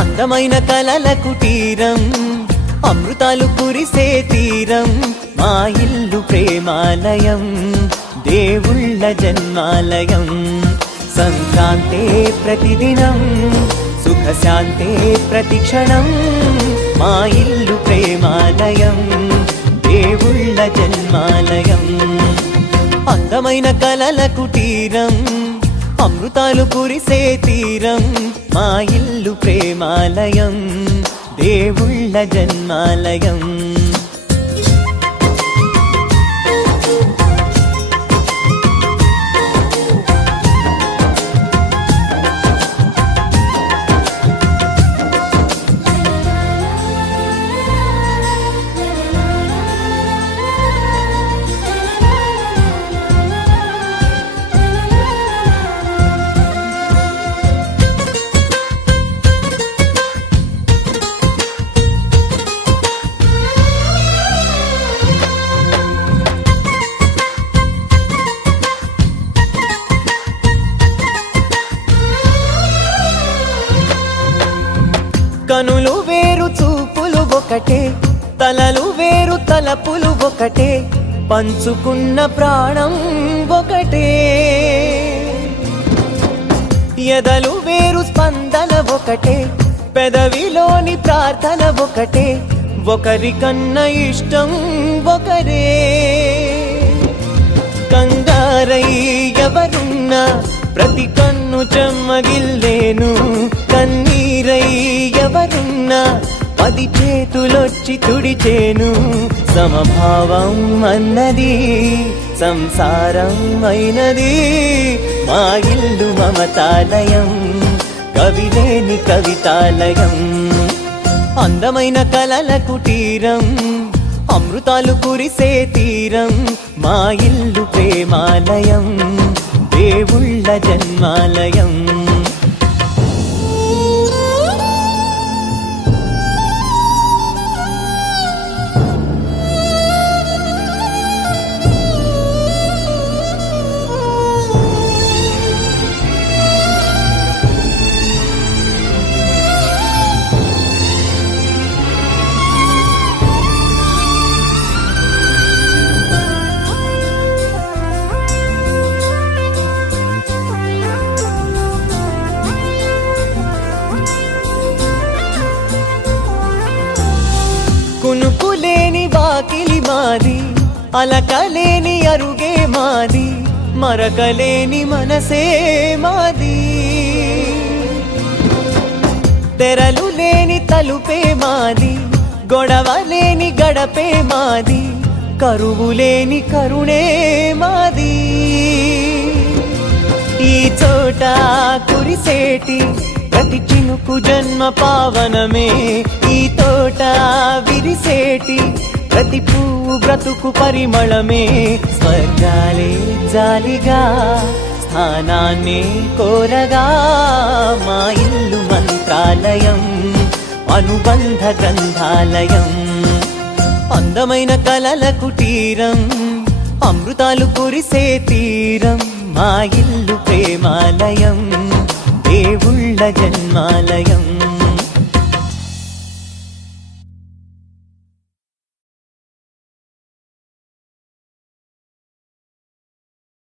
అందమైన కలల కుటీరం, అమృతాలు కురిసే తీరం, మా ఇల్లు ప్రేమాలయం, దేవుళ్ళ జన్మాలయం. సంక్రాంతే ప్రతిదినం, సుఖశాంతే ప్రతిక్షణం, మా ఇల్లు ప్రేమాలయం, దేవుళ్ళ జన్మాలయం. అందమైన కలల కుటీరం, అమృతాలు కురిసే తీరం, మా ఇల్లు ప్రేమాలయం, దేవుళ్ళ జన్మాలయం. కనులు వేరు చూపులు ఒకటే, తలలు వేరు తలపులు ఒకటే, పంచుకున్న ప్రాణం ఒకటే. ఎదలు వేరు స్పందన ఒకటే, పెదవిలోని ప్రార్థన ఒకటే, ఒకరికన్నా ఇష్టం ఒకరే. కంగారై ఎవరున్నా ప్రతి కన్ను చెమ్మగిల్లేను, కన్నీరై ఎవరున్నా 10 చేతులొచ్చి తుడిచేను. సమభావం అన్నది సంసారం అయినది, మా ఇల్లు మమతాలయం, కవిలేని కవితాలయం. అందమైన కలల కుటీరం, అమృతాలు కురిసే తీరం, మా ఇల్లు ప్రేమాలయం, దేవుళ్ళ జన్మాలయం. కునుకులేని వాకిలి మాది, అలకలేని అరుగే మాది, మరకలేని మనసే మాది. తెరలు లేని తలుపే మాది, గొడవ లేని గడపే మాది, కరువు లేని కరుణే మాది. ఈ చోట కురిసేటి ప్రతి చినుకు జన్మ పావనమే, ఈ తోట విరిసేటి ప్రతి పువ్వు బ్రతుకు పరిమళమే. స్వర్గాలే జాలిగా స్థానాన్ని కోరగా, మా ఇల్లు మంత్రాలయం, అనుబంధ గ్రంథాలయం. అందమైన కలల కుటీరం, అమృతాలు కురిసే తీరం, మా ఇల్లు ప్రేమాలయం, దేవుళ్ళ జన్మాలయం.